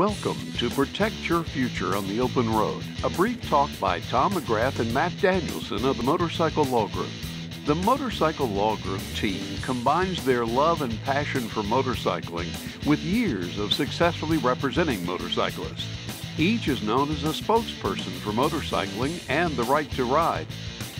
Welcome to Protect Your Future on the Open Road, a brief talk by Tom McGrath and Matt Danielson of the Motorcycle Law Group. The Motorcycle Law Group team combines their love and passion for motorcycling with years of successfully representing motorcyclists. Each is known as a spokesperson for motorcycling and the right to ride.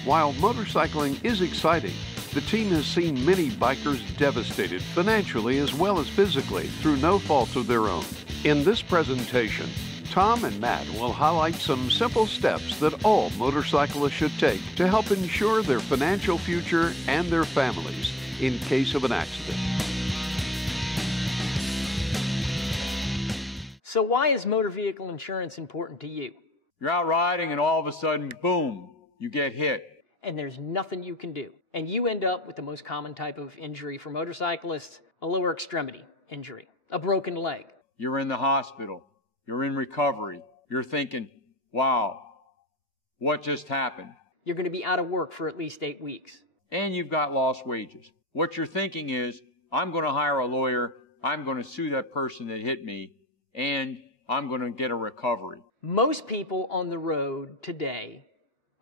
While motorcycling is exciting, the team has seen many bikers devastated financially as well as physically through no fault of their own. In this presentation, Tom and Matt will highlight some simple steps that all motorcyclists should take to help ensure their financial future and their families in case of an accident. So why is motor vehicle insurance important to you? You're out riding and all of a sudden, boom, you get hit. And there's nothing you can do. And you end up with the most common type of injury for motorcyclists, a lower extremity injury, a broken leg. You're in the hospital. You're in recovery. You're thinking, wow, what just happened? You're going to be out of work for at least 8 weeks. And you've got lost wages. What you're thinking is, I'm going to hire a lawyer, I'm going to sue that person that hit me, and I'm going to get a recovery. Most people on the road today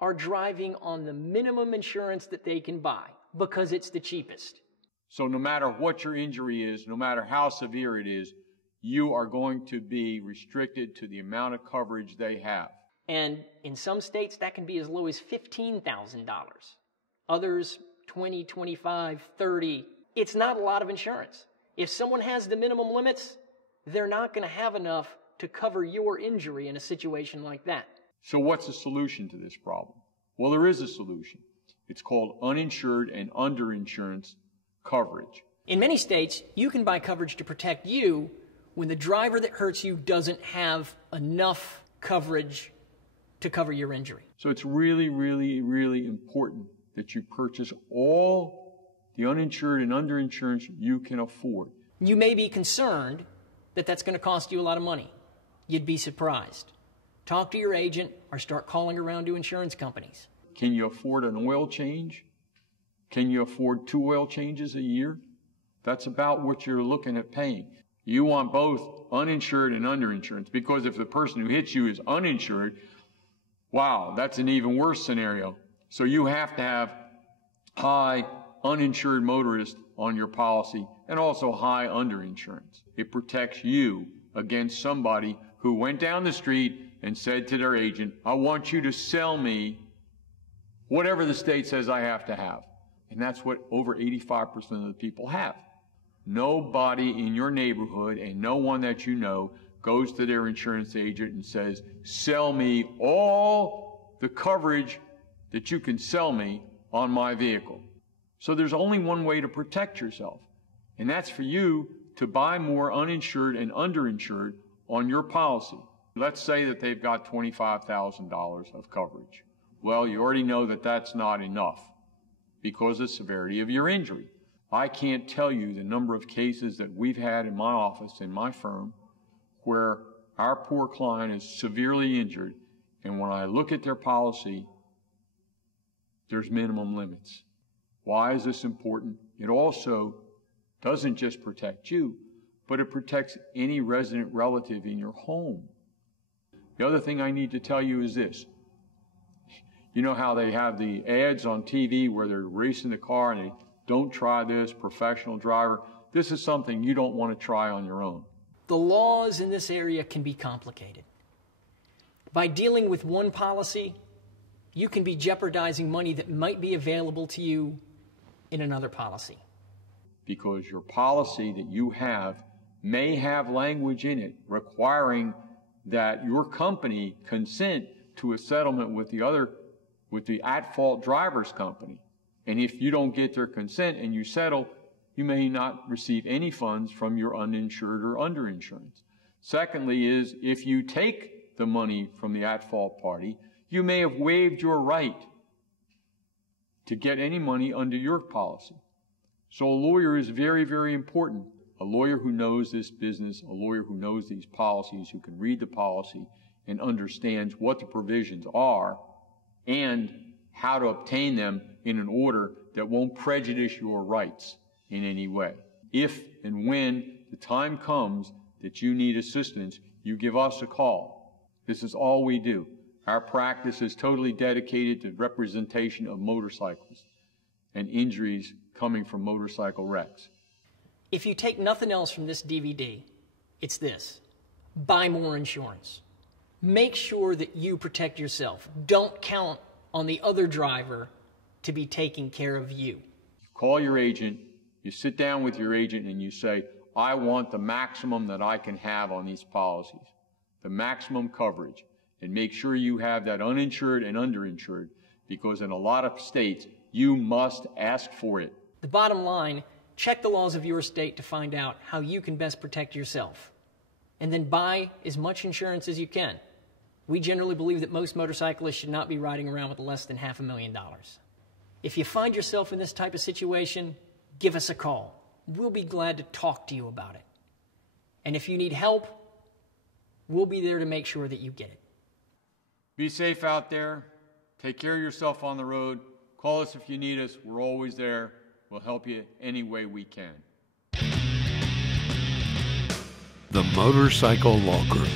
are driving on the minimum insurance that they can buy because it's the cheapest. So no matter what your injury is, no matter how severe it is, you are going to be restricted to the amount of coverage they have. And in some states, that can be as low as $15,000. Others, 20, 25, 30. It's not a lot of insurance. If someone has the minimum limits, they're not going to have enough to cover your injury in a situation like that. So what's the solution to this problem? Well, there is a solution. It's called uninsured and underinsurance coverage. In many states, you can buy coverage to protect you when the driver that hurts you doesn't have enough coverage to cover your injury. So it's really, really, really important that you purchase all the uninsured and underinsurance you can afford. You may be concerned that that's going to cost you a lot of money. You'd be surprised. Talk to your agent or start calling around to insurance companies. Can you afford an oil change? Can you afford 2 oil changes a year? That's about what you're looking at paying. You want both uninsured and underinsurance, because if the person who hits you is uninsured, wow, that's an even worse scenario. So you have to have high uninsured motorists on your policy and also high underinsurance. It protects you against somebody who went down the street and said to their agent, I want you to sell me whatever the state says I have to have. And that's what over 85% of the people have. Nobody in your neighborhood and no one that you know goes to their insurance agent and says, sell me all the coverage that you can sell me on my vehicle. So there's only one way to protect yourself, and that's for you to buy more uninsured and underinsured on your policy. Let's say that they've got $25,000 of coverage. Well, you already know that that's not enough because of the severity of your injury. I can't tell you the number of cases that we've had in my office, in my firm, where our poor client is severely injured, and when I look at their policy, there's minimum limits. Why is this important? It also doesn't just protect you, but it protects any resident relative in your home. The other thing I need to tell you is this. You know how they have the ads on TV where they're racing the car and they don't try this, professional driver. This is something you don't want to try on your own. The laws in this area can be complicated. By dealing with one policy, you can be jeopardizing money that might be available to you in another policy. Because your policy that you have may have language in it requiring that your company consent to a settlement with the at-fault driver's company. And if you don't get their consent and you settle, you may not receive any funds from your uninsured or underinsurance. Secondly is, if you take the money from the at-fault party, you may have waived your right to get any money under your policy. So a lawyer is very, very important. A lawyer who knows this business, a lawyer who knows these policies, who can read the policy and understands what the provisions are and how to obtain them in an order that won't prejudice your rights in any way. If and when the time comes that you need assistance, you give us a call. This is all we do. Our practice is totally dedicated to representation of motorcyclists and injuries coming from motorcycle wrecks. If you take nothing else from this DVD, it's this: buy more insurance. Make sure that you protect yourself. Don't count on the other driver to be taking care of you. You call your agent, you sit down with your agent and you say, I want the maximum that I can have on these policies, the maximum coverage, and make sure you have that uninsured and underinsured, because in a lot of states, you must ask for it. The bottom line, check the laws of your state to find out how you can best protect yourself. And then buy as much insurance as you can. We generally believe that most motorcyclists should not be riding around with less than $500,000. If you find yourself in this type of situation, give us a call. We'll be glad to talk to you about it. And if you need help, we'll be there to make sure that you get it. Be safe out there. Take care of yourself on the road. Call us if you need us. We're always there. We'll help you any way we can. The Motorcycle Law Group.